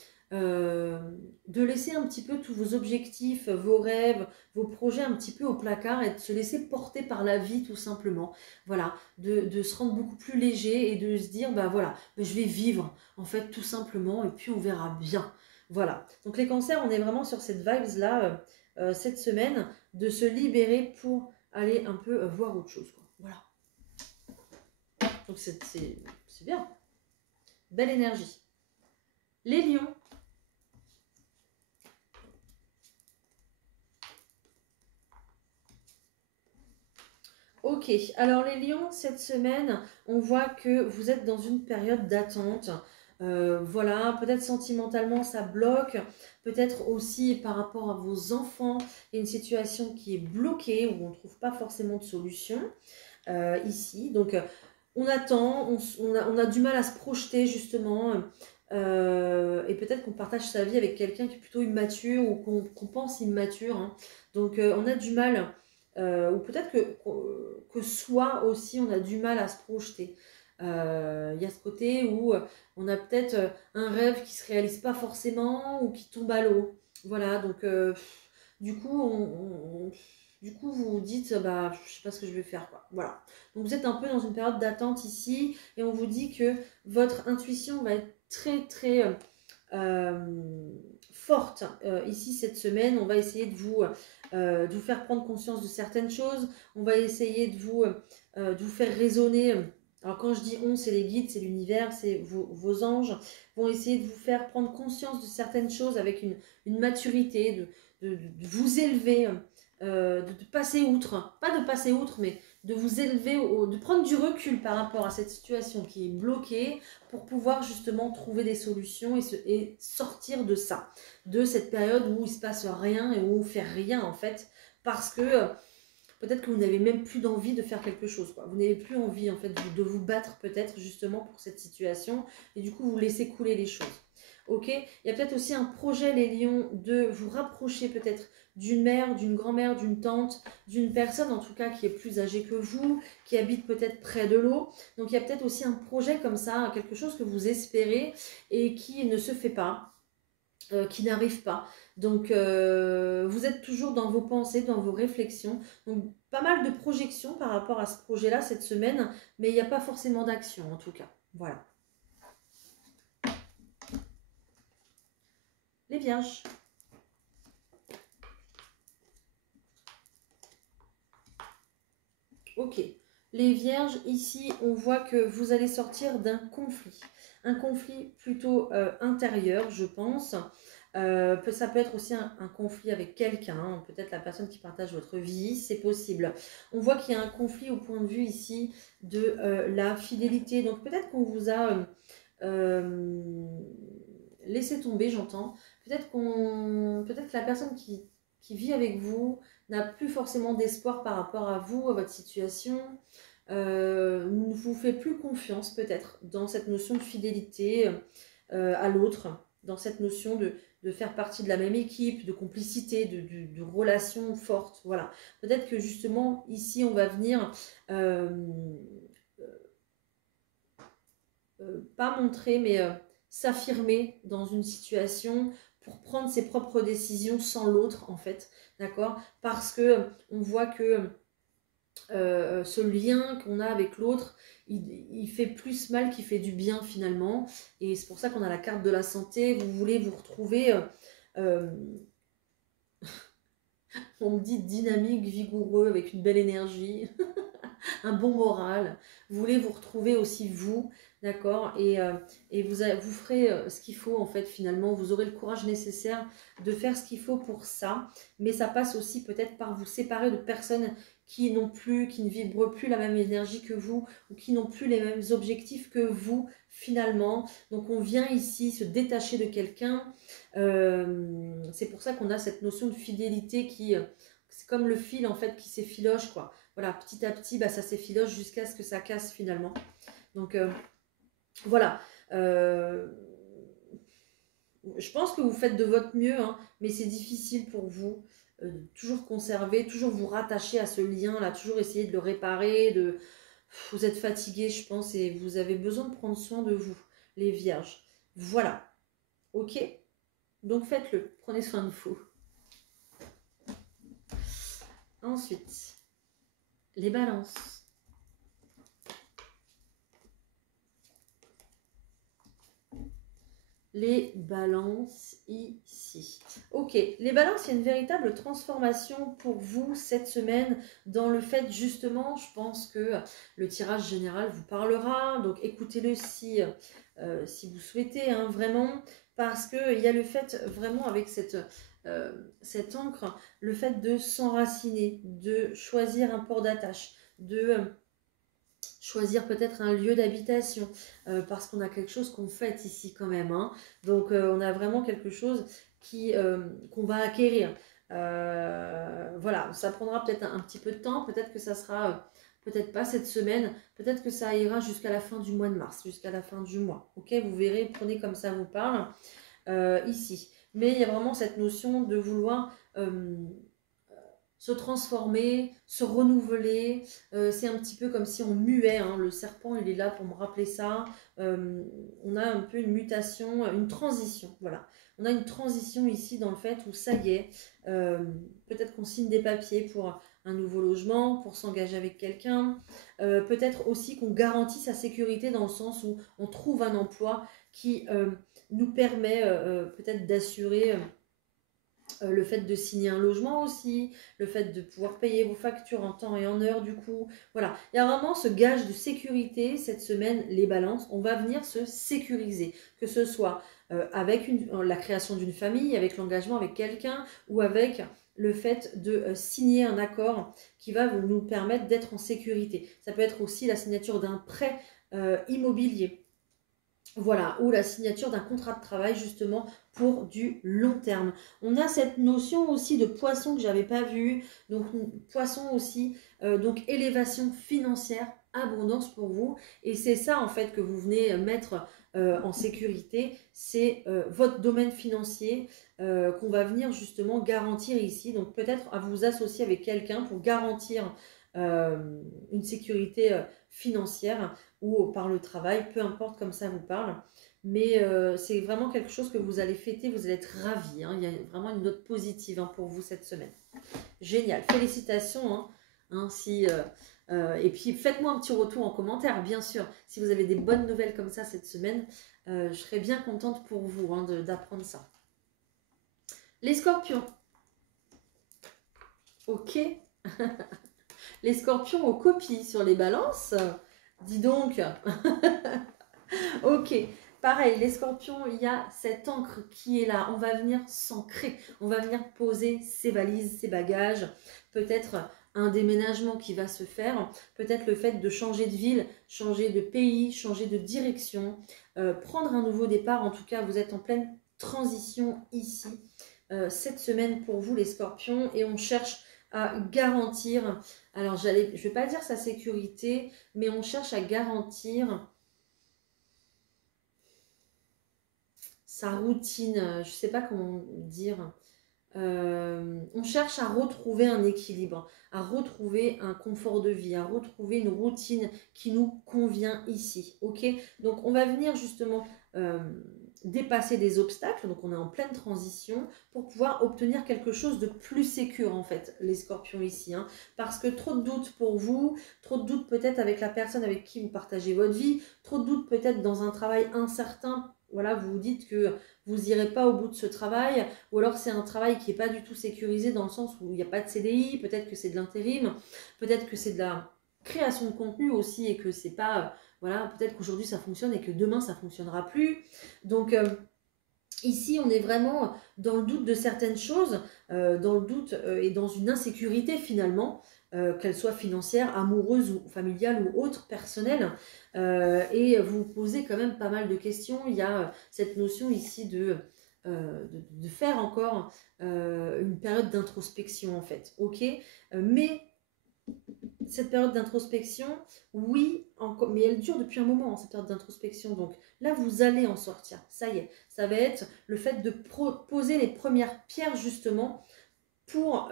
laisser un petit peu tous vos objectifs, vos rêves, vos projets un petit peu au placard, et de se laisser porter par la vie tout simplement. Voilà, de se rendre beaucoup plus léger et de se dire, bah voilà, je vais vivre en fait tout simplement, et puis on verra bien. Voilà, donc les cancers, on est vraiment sur cette vibes là cette semaine, de se libérer pour aller un peu voir autre chose, quoi. Voilà, donc c'est bien, belle énergie. Les lions. Ok, alors les lions, cette semaine, on voit que vous êtes dans une période d'attente. Voilà, peut-être sentimentalement ça bloque, peut-être aussi par rapport à vos enfants, il y a une situation qui est bloquée, où on ne trouve pas forcément de solution ici. Donc on attend, on a du mal à se projeter justement, et peut-être qu'on partage sa vie avec quelqu'un qui est plutôt immature, ou qu'on pense immature, hein. Donc on a du mal, ou peut-être que soit aussi on a du mal à se projeter. Il y a ce côté où on a peut-être un rêve qui se réalise pas forcément, ou qui tombe à l'eau. Voilà, donc du coup vous vous dites, bah je sais pas ce que je vais faire, quoi. Voilà. Donc vous êtes un peu dans une période d'attente ici, et on vous dit que votre intuition va être très très forte ici cette semaine. On va essayer de vous faire prendre conscience de certaines choses, on va essayer de vous faire raisonner Alors quand je dis on, c'est les guides, c'est l'univers, c'est vos anges, vont essayer de vous faire prendre conscience de certaines choses avec une maturité, de vous élever, de passer outre, pas de passer outre, mais de vous élever, de prendre du recul par rapport à cette situation qui est bloquée pour pouvoir justement trouver des solutions et sortir de ça, de cette période où il ne se passe rien et où on ne fait rien en fait, parce que peut-être que vous n'avez même plus d'envie de faire quelque chose, quoi. Vous n'avez plus envie en fait de vous battre peut-être justement pour cette situation et du coup vous laissez couler les choses. Ok, il y a peut-être aussi un projet, les lions, de vous rapprocher peut-être d'une mère, d'une grand-mère, d'une tante, d'une personne en tout cas qui est plus âgée que vous, qui habite peut-être près de l'eau. Donc il y a peut-être aussi un projet comme ça, quelque chose que vous espérez et qui ne se fait pas, qui n'arrive pas. Donc vous êtes toujours dans vos pensées, dans vos réflexions. Donc pas mal de projections par rapport à ce projet-là cette semaine, mais il n'y a pas forcément d'action en tout cas. Voilà. Les vierges. Ok. Les vierges, ici, on voit que vous allez sortir d'un conflit. Un conflit plutôt intérieur, je pense. Ça peut être aussi un conflit avec quelqu'un, hein, peut-être la personne qui partage votre vie, c'est possible. On voit qu'il y a un conflit au point de vue ici de la fidélité. Donc peut-être qu'on vous a laissé tomber, j'entends. Peut-être que la personne qui vit avec vous n'a plus forcément d'espoir par rapport à vous, à votre situation. Ne vous fait plus confiance peut-être dans cette notion de fidélité à l'autre, dans cette notion de faire partie de la même équipe, de complicité, de relations fortes. Voilà. Peut-être que justement, ici, on va venir pas montrer, mais s'affirmer dans une situation pour prendre ses propres décisions sans l'autre, en fait. D'accord? Parce que on voit que ce lien qu'on a avec l'autre, il fait plus mal qu'il fait du bien finalement. Et c'est pour ça qu'on a la carte de la santé. Vous voulez vous retrouver, euh, on me dit dynamique, vigoureux, avec une belle énergie, un bon moral. Vous voulez vous retrouver aussi vous, d'accord, et vous ferez ce qu'il faut en fait finalement. Vous aurez le courage nécessaire de faire ce qu'il faut pour ça, mais ça passe aussi peut-être par vous séparer de personnes qui ne vibrent plus la même énergie que vous ou qui n'ont plus les mêmes objectifs que vous finalement. Donc on vient ici se détacher de quelqu'un. C'est pour ça qu'on a cette notion de fidélité qui c'est comme le fil en fait qui s'effiloche quoi. Voilà, petit à petit, bah, ça s'effiloche jusqu'à ce que ça casse finalement. Donc voilà. Je pense que vous faites de votre mieux, hein, mais c'est difficile pour vous. Toujours conserver, toujours vous rattacher à ce lien-là, toujours essayer de le réparer. Vous êtes fatigué, je pense, et vous avez besoin de prendre soin de vous, les vierges. Voilà. Ok? Donc faites-le. Prenez soin de vous. Ensuite, les balances. Les balances ici. Ok, les balances, il y a une véritable transformation pour vous cette semaine dans le fait justement, je pense que le tirage général vous parlera, donc écoutez-le si vous souhaitez, hein, vraiment, parce qu'il y a le fait vraiment avec cette encre, le fait de s'enraciner, de choisir un port d'attache, de choisir peut-être un lieu d'habitation, parce qu'on a quelque chose qu'on fête ici quand même, hein. Donc on a vraiment quelque chose qu'on va acquérir. Voilà, ça prendra peut-être un petit peu de temps, peut-être que ça sera, peut-être pas cette semaine, peut-être que ça ira jusqu'à la fin du mois de mars, jusqu'à la fin du mois. Ok, vous verrez, prenez comme ça vous parle ici. Mais il y a vraiment cette notion de vouloir se transformer, se renouveler. C'est un petit peu comme si on muait, hein. Le serpent, il est là pour me rappeler ça. On a un peu une mutation, une transition, voilà. On a une transition ici dans le fait où ça y est, peut-être qu'on signe des papiers pour un nouveau logement, pour s'engager avec quelqu'un. Peut-être aussi qu'on garantit sa sécurité dans le sens où on trouve un emploi qui nous permet peut-être d'assurer Le fait de signer un logement aussi, le fait de pouvoir payer vos factures en temps et en heure du coup. Voilà, il y a vraiment ce gage de sécurité cette semaine, les balances, on va venir se sécuriser, que ce soit avec la création d'une famille, avec l'engagement avec quelqu'un ou avec le fait de signer un accord qui va nous permettre d'être en sécurité. Ça peut être aussi la signature d'un prêt immobilier. Voilà, ou la signature d'un contrat de travail justement pour du long terme. On a cette notion aussi de poisson que j'avais pas vue, donc poisson aussi, donc élévation financière, abondance pour vous, et c'est ça en fait que vous venez mettre en sécurité, c'est votre domaine financier qu'on va venir justement garantir ici, donc peut-être à vous associer avec quelqu'un pour garantir une sécurité financière ou par le travail, peu importe comme ça vous parle. Mais c'est vraiment quelque chose que vous allez fêter, vous allez être ravis. Hein. Il y a vraiment une note positive hein, pour vous cette semaine. Génial, félicitations. Hein. Hein, et puis faites-moi un petit retour en commentaire, bien sûr. Si vous avez des bonnes nouvelles comme ça cette semaine, je serais bien contente pour vous hein, d'apprendre ça. Les scorpions. Ok. Les scorpions aux copies sur les balances. Dis donc. Ok, pareil, les scorpions, il y a cette encre qui est là. On va venir s'ancrer, on va venir poser ses valises, ses bagages, peut-être un déménagement qui va se faire, peut-être le fait de changer de ville, changer de pays, changer de direction, prendre un nouveau départ. En tout cas, vous êtes en pleine transition ici, cette semaine pour vous les scorpions, et on cherche à garantir, alors je ne vais pas dire sa sécurité, mais on cherche à garantir sa routine, je ne sais pas comment dire. On cherche à retrouver un équilibre, à retrouver un confort de vie, à retrouver une routine qui nous convient ici. Ok, donc on va venir justement dépasser des obstacles, donc on est en pleine transition pour pouvoir obtenir quelque chose de plus sécure en fait, les scorpions ici, hein, parce que trop de doutes pour vous, trop de doutes peut-être avec la personne avec qui vous partagez votre vie, trop de doutes peut-être dans un travail incertain. Voilà, vous vous dites que vous n'irez pas au bout de ce travail, ou alors c'est un travail qui n'est pas du tout sécurisé dans le sens où il n'y a pas de CDI, peut-être que c'est de l'intérim, peut-être que c'est de la création de contenu aussi et que c'est pas, voilà, peut-être qu'aujourd'hui ça fonctionne et que demain ça fonctionnera plus. Donc ici on est vraiment dans le doute de certaines choses, dans le doute et dans une insécurité finalement, qu'elle soit financière, amoureuse ou familiale ou autre, personnelle. Et vous vous posez quand même pas mal de questions. Il y a cette notion ici de faire encore une période d'introspection en fait. Ok, mais cette période d'introspection, oui, mais elle dure depuis un moment, cette période d'introspection. Donc là, vous allez en sortir. Ça y est, ça va être le fait de poser les premières pierres justement pour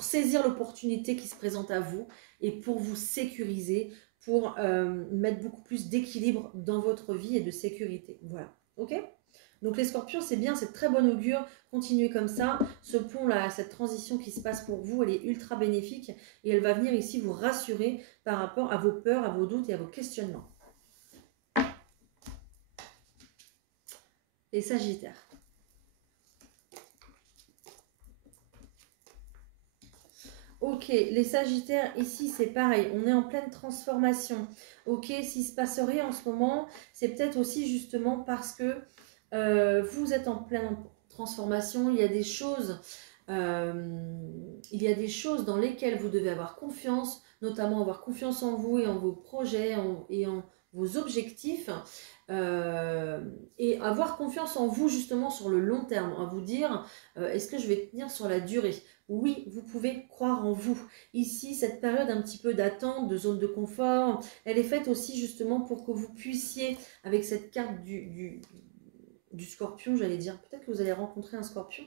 saisir l'opportunité qui se présente à vous et pour vous sécuriser, pour mettre beaucoup plus d'équilibre dans votre vie et de sécurité. Voilà, ok ? Donc les scorpions, c'est bien, c'est très bon augure, continuez comme ça. Ce pont-là, cette transition qui se passe pour vous, elle est ultra bénéfique et elle va venir ici vous rassurer par rapport à vos peurs, à vos doutes et à vos questionnements. Les sagittaires. Ok, les sagittaires, ici c'est pareil, on est en pleine transformation. Ok, s'il se passe rien en ce moment, c'est peut-être aussi justement parce que vous êtes en pleine transformation, il y a des choses dans lesquelles vous devez avoir confiance, notamment avoir confiance en vous et en vos projets et en vos objectifs, et avoir confiance en vous justement sur le long terme, à vous dire est-ce que je vais tenir sur la durée? Oui, vous pouvez croire en vous. Ici, cette période un petit peu d'attente, de zone de confort, elle est faite aussi justement pour que vous puissiez, avec cette carte du scorpion, j'allais dire, peut-être que vous allez rencontrer un scorpion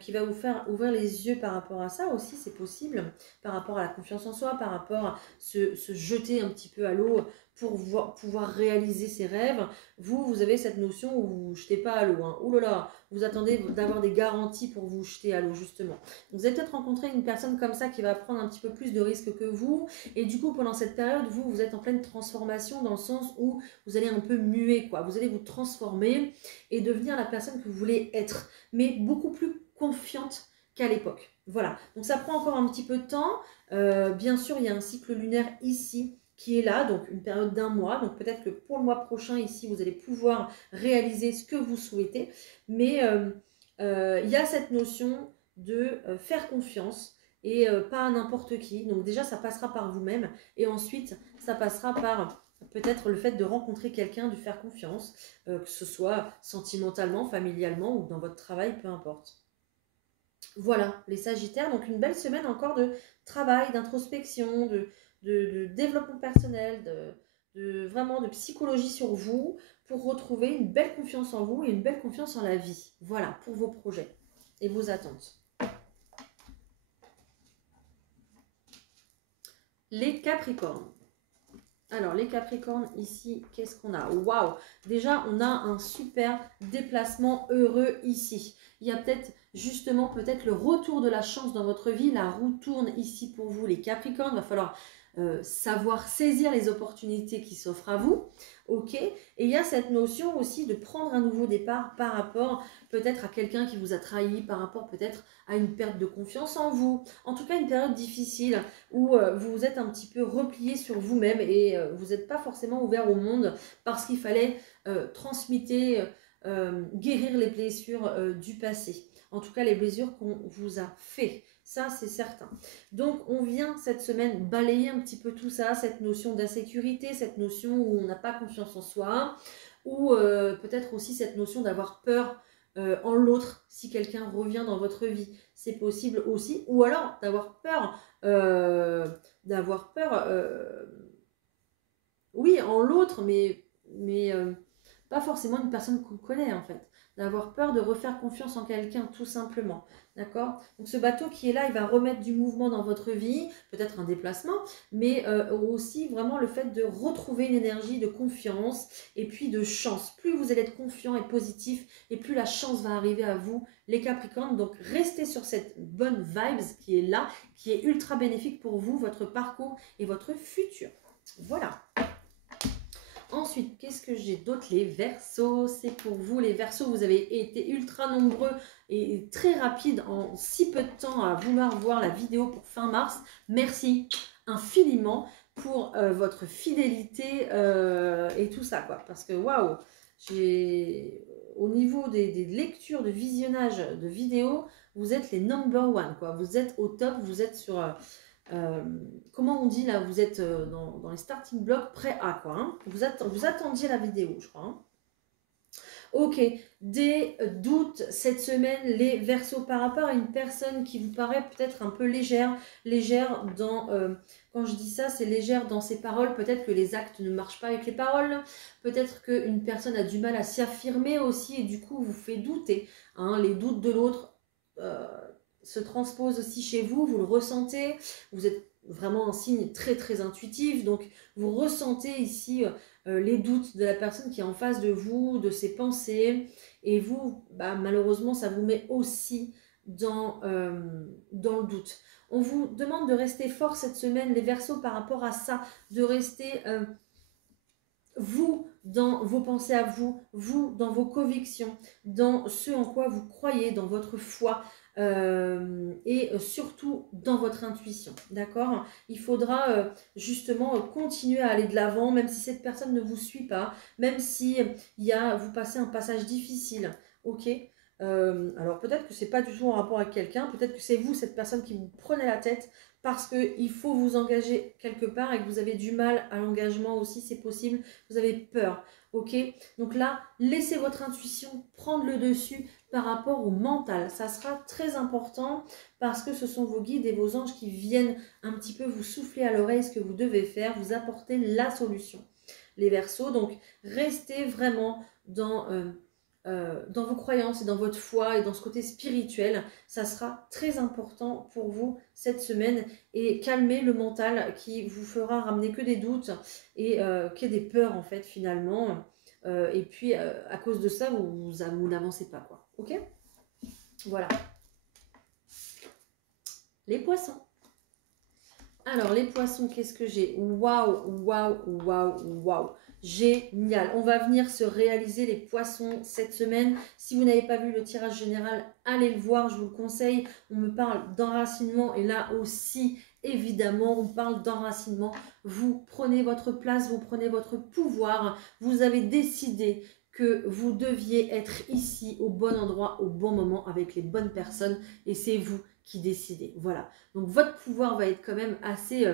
qui va vous faire ouvrir les yeux par rapport à ça aussi, c'est possible, par rapport à la confiance en soi, par rapport à se jeter un petit peu à l'eau pouvoir réaliser ses rêves. Vous avez cette notion où vous ne jetez pas à l'eau. Hein. Ouh là là, vous attendez d'avoir des garanties pour vous jeter à l'eau, justement. Vous allez peut-être rencontrer une personne comme ça qui va prendre un petit peu plus de risques que vous. Et du coup, pendant cette période, vous êtes en pleine transformation dans le sens où vous allez un peu muer, quoi. Vous allez vous transformer et devenir la personne que vous voulez être, mais beaucoup plus confiante qu'à l'époque. Voilà, donc ça prend encore un petit peu de temps. Bien sûr, il y a un cycle lunaire ici qui est là, donc une période d'1 mois. Donc peut-être que pour le mois prochain, ici, vous allez pouvoir réaliser ce que vous souhaitez. Mais il y a cette notion de faire confiance et pas à n'importe qui. Donc déjà, ça passera par vous-même. Et ensuite, ça passera par peut-être le fait de rencontrer quelqu'un, de faire confiance, que ce soit sentimentalement, familialement ou dans votre travail, peu importe. Voilà, les Sagittaires, donc une belle semaine encore de travail, d'introspection, de développement personnel, vraiment de psychologie sur vous pour retrouver une belle confiance en vous et une belle confiance en la vie. Voilà, pour vos projets et vos attentes. Les Capricornes. Alors, les Capricornes, ici, qu'est-ce qu'on a? Waouh! Déjà, on a un super déplacement heureux ici. Il y a peut-être, justement, peut-être le retour de la chance dans votre vie. La roue tourne ici pour vous, les Capricornes. Il va falloir savoir saisir les opportunités qui s'offrent à vous. Ok? Et il y a cette notion aussi de prendre un nouveau départ par rapport peut-être à quelqu'un qui vous a trahi, par rapport peut-être à une perte de confiance en vous. En tout cas, une période difficile où vous vous êtes un petit peu replié sur vous-même et vous n'êtes pas forcément ouvert au monde parce qu'il fallait transmuter, guérir les blessures du passé. En tout cas, les blessures qu'on vous a fait. Ça, c'est certain. Donc, on vient cette semaine balayer un petit peu tout ça, cette notion d'insécurité, cette notion où on n'a pas confiance en soi, ou peut-être aussi cette notion d'avoir peur en l'autre si quelqu'un revient dans votre vie. C'est possible aussi. Ou alors d'avoir peur, oui, en l'autre, mais pas forcément une personne qu'on connaît en fait. D'avoir peur de refaire confiance en quelqu'un, tout simplement. D'accord? Donc ce bateau qui est là, il va remettre du mouvement dans votre vie, peut-être un déplacement, mais aussi vraiment le fait de retrouver une énergie de confiance et puis de chance. Plus vous allez être confiant et positif, et plus la chance va arriver à vous, les Capricornes. Donc restez sur cette bonne vibes qui est là, qui est ultra bénéfique pour vous, votre parcours et votre futur. Voilà. Ensuite, qu'est-ce que j'ai d'autre? Les Verseaux, c'est pour vous. Les Verseaux, vous avez été ultra nombreux et très rapides en si peu de temps à vouloir voir la vidéo pour fin mars. Merci infiniment pour votre fidélité et tout ça, quoi. Parce que, waouh, au niveau des lectures, de visionnage de vidéos, vous êtes les number one, quoi. Vous êtes au top, vous êtes sur... comment on dit là, vous êtes dans les starting blocks, prêt à quoi, hein, vous attendiez la vidéo, je crois. Hein. Ok, des doutes cette semaine, les Verseaux, par rapport à une personne qui vous paraît peut-être un peu légère dans, quand je dis ça, c'est légère dans ses paroles, peut-être que les actes ne marchent pas avec les paroles, peut-être qu'une personne a du mal à s'y affirmer aussi et du coup vous fait douter, hein, les doutes de l'autre se transpose aussi chez vous, vous le ressentez, vous êtes vraiment un signe très très intuitif, donc vous ressentez ici les doutes de la personne qui est en face de vous, de ses pensées, et vous, bah, malheureusement, ça vous met aussi dans le doute. On vous demande de rester fort cette semaine, les Verseaux, par rapport à ça, de rester... vous, dans vos pensées à vous, vous, dans vos convictions, dans ce en quoi vous croyez, dans votre foi et surtout dans votre intuition, d'accord? Il faudra justement continuer à aller de l'avant, même si cette personne ne vous suit pas, même si vous passez un passage difficile, ok? Alors peut-être que c'est pas du tout en rapport avec quelqu'un, peut-être que c'est vous, cette personne qui vous prenez la tête, parce qu'il faut vous engager quelque part et que vous avez du mal à l'engagement aussi, c'est possible, vous avez peur, ok? Donc là, laissez votre intuition prendre le dessus par rapport au mental. Ça sera très important parce que ce sont vos guides et vos anges qui viennent un petit peu vous souffler à l'oreille ce que vous devez faire, vous apporter la solution. Les Verseaux, donc restez vraiment dans dans vos croyances et dans votre foi et dans ce côté spirituel. Ça sera très important pour vous cette semaine, et calmer le mental qui vous fera ramener que des doutes et que des peurs en fait finalement. Et puis à cause de ça, vous n'avancez pas quoi. Ok? Voilà. Les poissons. Alors, les poissons, qu'est-ce que j'ai? Waouh, waouh, waouh, waouh. Génial. On va venir se réaliser les poissons cette semaine. Si vous n'avez pas vu le tirage général, allez le voir, je vous le conseille. On me parle d'enracinement et là aussi, évidemment, on parle d'enracinement. Vous prenez votre place, vous prenez votre pouvoir. Vous avez décidé que vous deviez être ici au bon endroit, au bon moment, avec les bonnes personnes, et c'est vous qui décidez. Voilà. Donc votre pouvoir va être quand même assez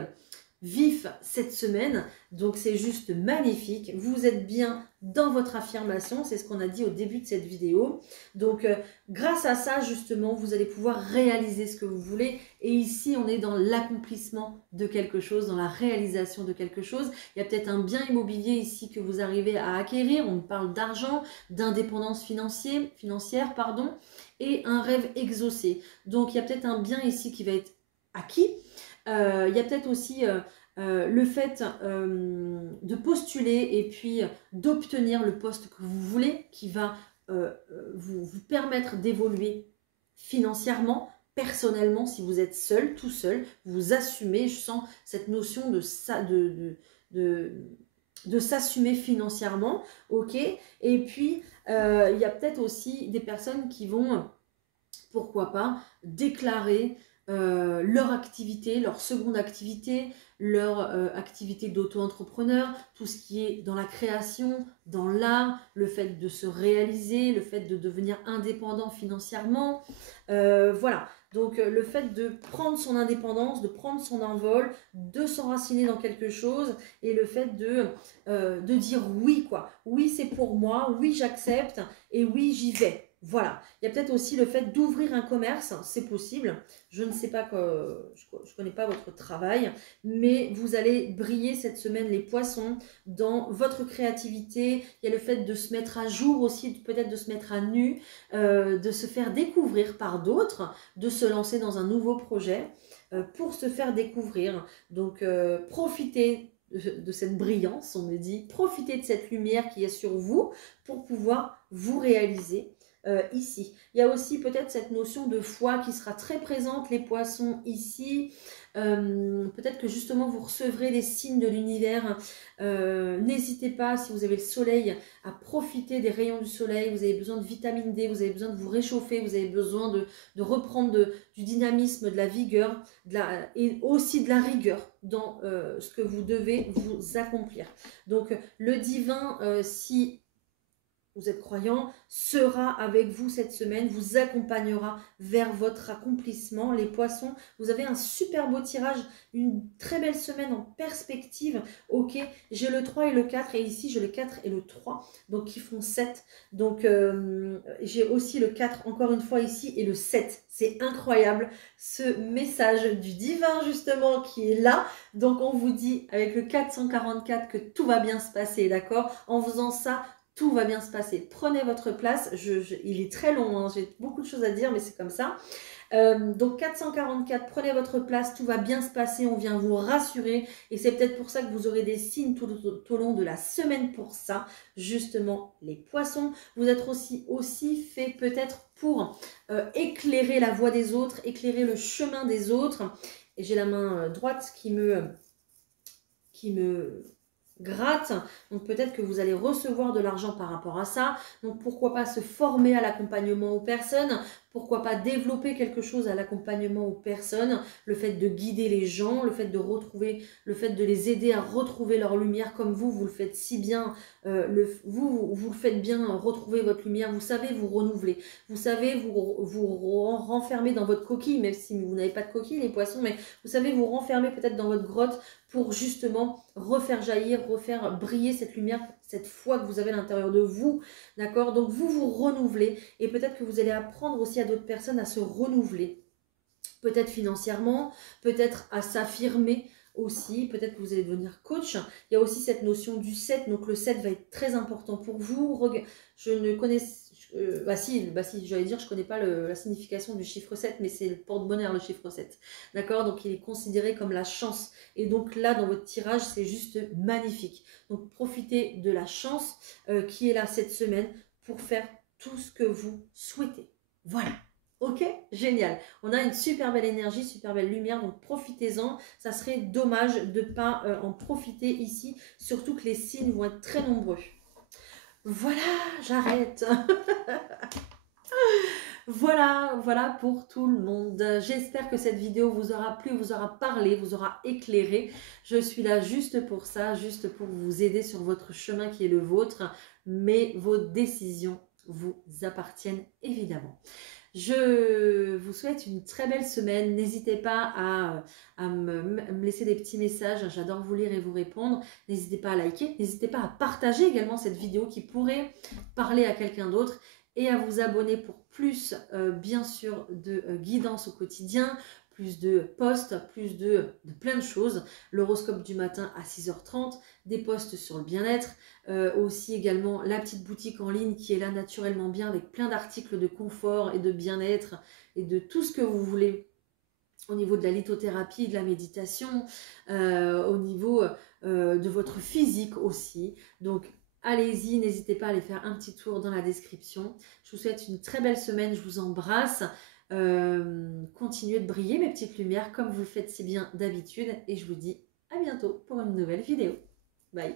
vif cette semaine. Donc c'est juste magnifique. Vous êtes bien dans votre affirmation. C'est ce qu'on a dit au début de cette vidéo. Donc grâce à ça, justement, vous allez pouvoir réaliser ce que vous voulez. Et ici, on est dans l'accomplissement de quelque chose, dans la réalisation de quelque chose. Il y a peut-être un bien immobilier ici que vous arrivez à acquérir. On parle d'argent, d'indépendance financière, pardon, et un rêve exaucé. Donc il y a peut-être un bien ici qui va être acquis. Il y a peut-être aussi le fait de postuler et puis d'obtenir le poste que vous voulez, qui va vous permettre d'évoluer financièrement, personnellement. Si vous êtes seul, tout seul, vous assumez. Je sens cette notion de s'assumer financièrement, ok. Et puis il y a peut-être aussi des personnes qui vont, pourquoi pas, déclarer leur activité, leur seconde activité, leur activité d'auto-entrepreneur, tout ce qui est dans la création, dans l'art, le fait de se réaliser, le fait de devenir indépendant financièrement. Voilà, donc le fait de prendre son indépendance, de prendre son envol, de s'enraciner dans quelque chose, et le fait de dire oui, quoi. Oui, c'est pour moi, oui, j'accepte, et oui, j'y vais. Voilà. Il y a peut-être aussi le fait d'ouvrir un commerce, c'est possible. Je ne sais pas, je ne connais pas votre travail, mais vous allez briller cette semaine, les poissons, dans votre créativité. Il y a le fait de se mettre à jour aussi, peut-être de se mettre à nu, de se faire découvrir par d'autres, de se lancer dans un nouveau projet pour se faire découvrir. Donc, profitez de cette brillance, on me dit, profitez de cette lumière qui est sur vous pour pouvoir vous réaliser. Ici. Il y a aussi peut-être cette notion de foi qui sera très présente, les poissons ici. Peut-être que justement vous recevrez des signes de l'univers. N'hésitez pas, si vous avez le soleil, à profiter des rayons du soleil. Vous avez besoin de vitamine D, vous avez besoin de vous réchauffer, vous avez besoin de reprendre du dynamisme, de la vigueur, et aussi de la rigueur dans ce que vous devez vous accomplir. Donc le divin, si vous êtes croyant, sera avec vous cette semaine, vous accompagnera vers votre accomplissement. Les poissons, vous avez un super beau tirage, une très belle semaine en perspective. Ok, j'ai le 3 et le 4, et ici j'ai le 4 et le 3, donc qui font 7. Donc j'ai aussi le 4 encore une fois ici, et le 7. C'est incroyable ce message du divin justement qui est là. Donc on vous dit avec le 444 que tout va bien se passer, d'accord? En faisant ça, tout va bien se passer. Prenez votre place. Il est très long, hein. J'ai beaucoup de choses à dire, mais c'est comme ça. Donc 444, prenez votre place, tout va bien se passer, on vient vous rassurer. Et c'est peut-être pour ça que vous aurez des signes tout au long de la semaine pour ça. Justement, les poissons. Vous êtes aussi fait peut-être pour éclairer la voie des autres, éclairer le chemin des autres. Et j'ai la main droite qui me gratte, donc peut-être que vous allez recevoir de l'argent par rapport à ça. Donc pourquoi pas se former à l'accompagnement aux personnes, pourquoi pas développer quelque chose à l'accompagnement aux personnes, le fait de guider les gens, le fait de les aider à retrouver leur lumière comme vous le faites si bien, vous le faites bien, retrouver votre lumière, vous savez vous renouveler, vous savez vous renfermer dans votre coquille, même si vous n'avez pas de coquille les poissons, mais vous savez vous renfermer peut-être dans votre grotte pour justement refaire jaillir, refaire briller cette lumière, cette foi que vous avez à l'intérieur de vous, d'accord? Donc vous renouvelez, et peut-être que vous allez apprendre aussi à d'autres personnes à se renouveler, peut-être financièrement, peut-être à s'affirmer aussi, peut-être que vous allez devenir coach. Il y a aussi cette notion du 7, donc le 7 va être très important pour vous. Je bah si, j'allais dire, je connais pas la signification du chiffre 7, mais c'est le porte-bonheur, le chiffre 7. D'accord? Donc il est considéré comme la chance. Et donc là, dans votre tirage, c'est juste magnifique. Donc profitez de la chance qui est là cette semaine pour faire tout ce que vous souhaitez. Voilà. Ok, génial. On a une super belle énergie, super belle lumière, donc profitez-en. Ça serait dommage de ne pas en profiter ici, surtout que les signes vont être très nombreux. Voilà, j'arrête. Voilà pour tout le monde. J'espère que cette vidéo vous aura plu, vous aura parlé, vous aura éclairé. Je suis là juste pour ça, juste pour vous aider sur votre chemin qui est le vôtre. Mais vos décisions vous appartiennent évidemment. Je vous souhaite une très belle semaine. N'hésitez pas à me laisser des petits messages. J'adore vous lire et vous répondre. N'hésitez pas à liker. N'hésitez pas à partager également cette vidéo qui pourrait parler à quelqu'un d'autre. Et à vous abonner pour plus, bien sûr, de guidance au quotidien, plus de posts, plus de plein de choses. L'horoscope du matin à 6h30, des posts sur le bien-être, aussi également la petite boutique en ligne qui est là naturellement bien avec plein d'articles de confort et de bien-être et de tout ce que vous voulez au niveau de la lithothérapie, de la méditation, au niveau de votre physique aussi. Donc allez-y, n'hésitez pas à aller faire un petit tour dans la description. Je vous souhaite une très belle semaine, je vous embrasse. Continuez de briller mes petites lumières comme vous le faites si bien d'habitude et je vous dis à bientôt pour une nouvelle vidéo. Bye.